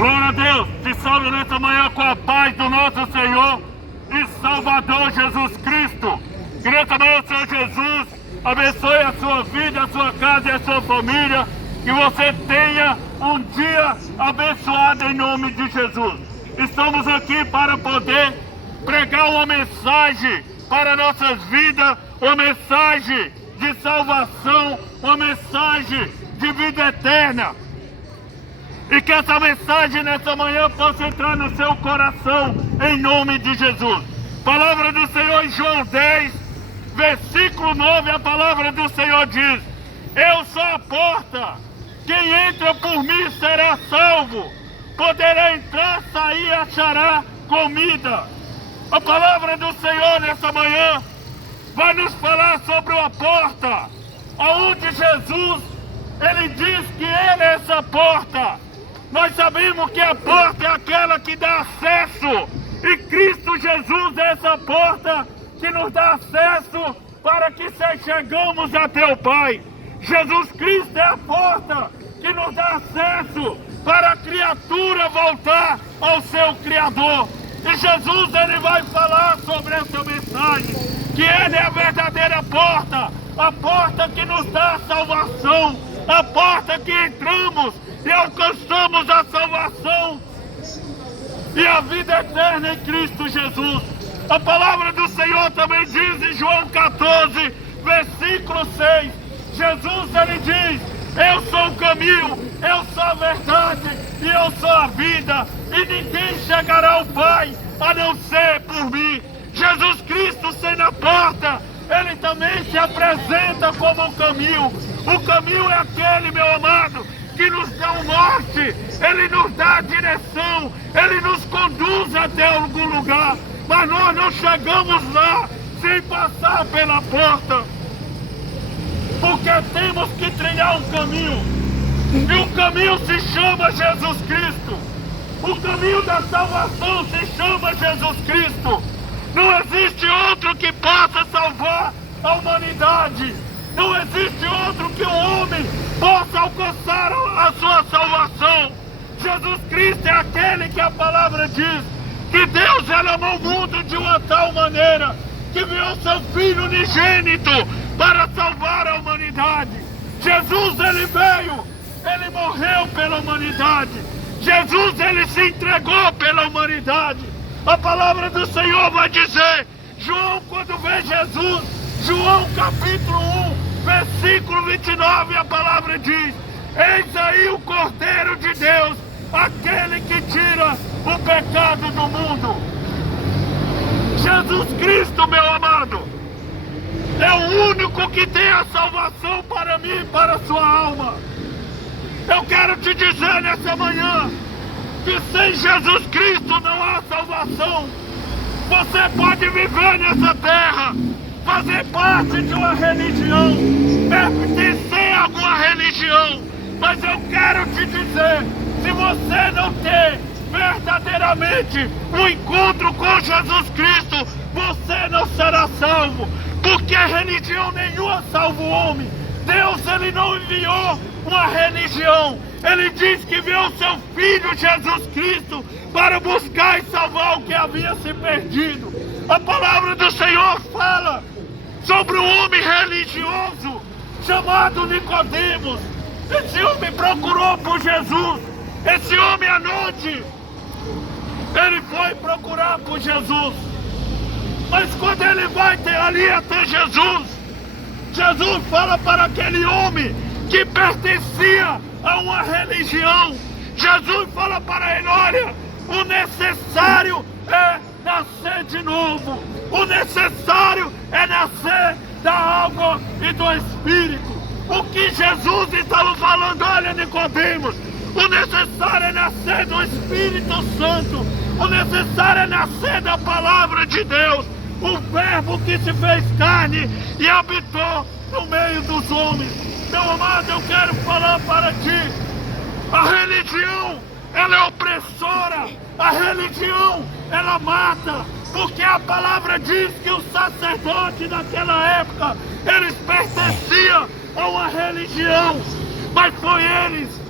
Glória a Deus, te salve nessa manhã com a paz do nosso Senhor e Salvador Jesus Cristo. Que nessa manhã, Senhor Jesus, abençoe a sua vida, a sua casa e a sua família. Que você tenha um dia abençoado em nome de Jesus. Estamos aqui para poder pregar uma mensagem para nossas vidas, uma mensagem de salvação, uma mensagem de vida eterna. E que essa mensagem nessa manhã possa entrar no seu coração, em nome de Jesus. Palavra do Senhor em João 10, versículo 9, a palavra do Senhor diz: eu sou a porta, quem entra por mim será salvo, poderá entrar, sair e achará comida. A palavra do Senhor nessa manhã vai nos falar sobre uma porta, onde Jesus, Ele diz que Ele é essa porta. Nós sabemos que a porta é aquela que dá acesso, e Cristo Jesus é essa porta que nos dá acesso para que chegamos até o Pai. Jesus Cristo é a porta que nos dá acesso para a criatura voltar ao seu Criador. E Jesus, Ele vai falar sobre essa mensagem, que Ele é a verdadeira porta, a porta que nos dá salvação, a porta que entramos e alcançamos a salvação e a vida eterna em Cristo Jesus. A palavra do Senhor também diz em João 14, versículo 6, Jesus, Ele diz: eu sou o caminho, eu sou a verdade e eu sou a vida, e ninguém chegará ao Pai a não ser por mim. Jesus Cristo sendo a porta, Ele também se apresenta como o caminho. O caminho é aquele, meu amado, que nos dá o norte, Ele nos dá a direção, Ele nos conduz até algum lugar, mas nós não chegamos lá sem passar pela porta, porque temos que trilhar um caminho, e o caminho se chama Jesus Cristo. O caminho da salvação se chama Jesus Cristo. Não existe outro que possa salvar a humanidade. Não existe outro que o homem possa alcançar a sua salvação. Jesus Cristo é aquele que a palavra diz que Deus amou o mundo de uma tal maneira que enviou seu Filho unigênito para salvar a humanidade. Jesus, Ele veio, Ele morreu pela humanidade. Jesus, Ele se entregou pela humanidade. A palavra do Senhor vai dizer, João, quando vê Jesus, João capítulo 1, versículo 29, a palavra diz: eis aí o Cordeiro de Deus, aquele que tira o pecado do mundo. Jesus Cristo, meu amado, é o único que tem a salvação para mim e para a sua alma. Eu quero te dizer nessa manhã que sem Jesus Cristo não há salvação. Você pode viver nessa terra, fazer parte de uma religião, pertencer a alguma religião, mas eu quero te dizer, se você não ter verdadeiramente um encontro com Jesus Cristo, você não será salvo, porque religião nenhuma salva o homem. Deus, Ele não enviou uma religião, Ele diz que enviou o seu Filho Jesus Cristo para buscar e salvar o que havia se perdido. A palavra do Senhor fala sobre um homem religioso chamado Nicodemos. Esse homem procurou por Jesus. Esse homem à noite, ele foi procurar por Jesus. Mas quando ele vai ali até Jesus, Jesus fala para aquele homem que pertencia a uma religião. Jesus fala para ele: olha, o necessário é nascer de novo. O necessário é nascer da água e do Espírito. O que Jesus estava falando: olha, Nicodemos, o necessário é nascer do Espírito Santo. O necessário é nascer da palavra de Deus. O verbo que se fez carne e habitou no meio dos homens. Meu amado, eu quero falar para ti: a religião, ela é opressora. A religião, ela mata. Porque a palavra diz que os sacerdotes naquela época, eles pertenciam a uma religião. Mas foi eles,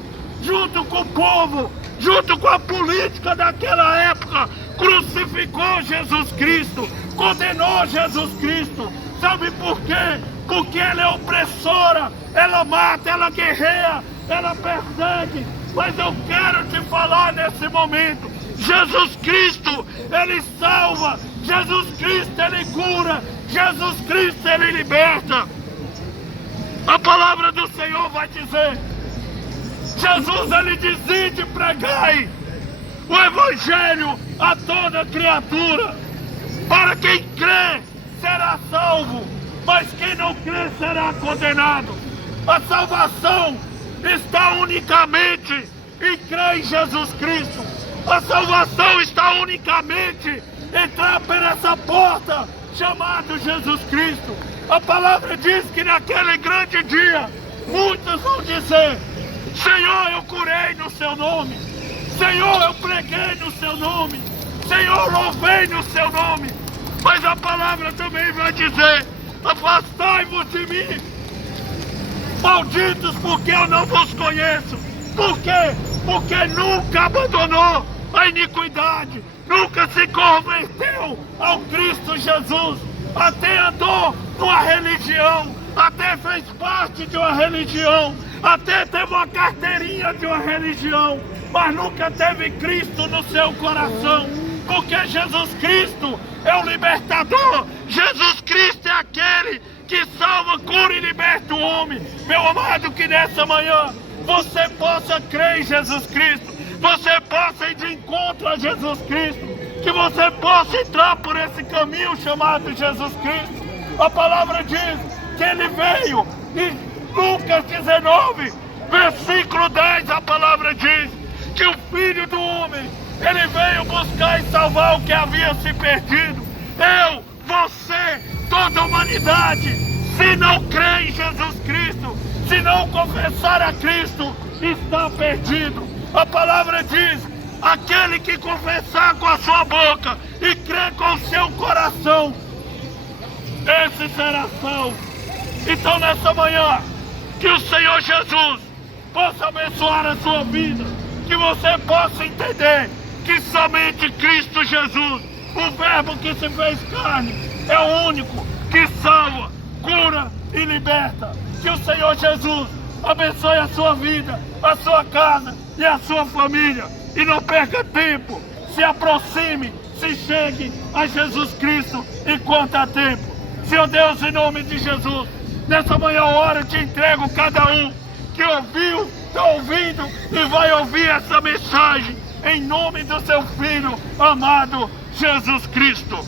junto com o povo, junto com a política daquela época crucificou Jesus Cristo, condenou Jesus Cristo. Sabe por quê? Porque ela é opressora, ela mata, ela guerreia, ela persegue. Mas eu quero te falar nesse momento, Jesus Cristo, Ele salva, Jesus Cristo, Ele cura, Jesus Cristo, Ele liberta. A palavra do Senhor vai dizer, Jesus, Ele diz de pregai o Evangelho a toda criatura. Para quem crê, será salvo, mas quem não crê será condenado. A salvação está unicamente em crer em Jesus Cristo. A salvação está unicamente em entrar por essa porta chamada Jesus Cristo. A palavra diz que naquele grande dia, muitos vão dizer, Senhor, eu curei no seu nome. Senhor, eu preguei no seu nome. Senhor, louvei no seu nome. Mas a palavra também vai dizer, afastai-vos de mim, malditos, porque eu não vos conheço. Por quê? Porque nunca abandonou a iniquidade, nunca se converteu ao Cristo Jesus, até andou numa religião, até fez parte de uma religião, até teve uma carteirinha de uma religião, mas nunca teve Cristo no seu coração. Porque Jesus Cristo é o libertador, Jesus Cristo é aquele que salva, cura e liberta o homem. Meu amado, que nessa manhã você possa crer em Jesus Cristo, você possa ir de encontro a Jesus Cristo, que você possa entrar por esse caminho chamado Jesus Cristo. A palavra diz que Ele veio, em Lucas 19, versículo 10, a palavra diz que o Filho do Homem, Ele veio buscar e salvar o que havia se perdido. Eu, você, toda a humanidade, se não crê em Jesus Cristo, se não confessar a Cristo, está perdido. A palavra diz, aquele que confessar com a sua boca e crer com o seu coração, esse será salvo. Então nessa manhã, que o Senhor Jesus possa abençoar a sua vida, que você possa entender que somente Cristo Jesus, o Verbo que se fez carne, é o único que salva, cura e liberta. Que o Senhor Jesus abençoe a sua vida, a sua casa e a sua família. E não perca tempo, se aproxime, se chegue a Jesus Cristo enquanto há tempo. Senhor Deus, em nome de Jesus, nessa manhã hora eu te entrego cada um que ouviu, está ouvindo e vai ouvir essa mensagem, em nome do seu Filho amado Jesus Cristo.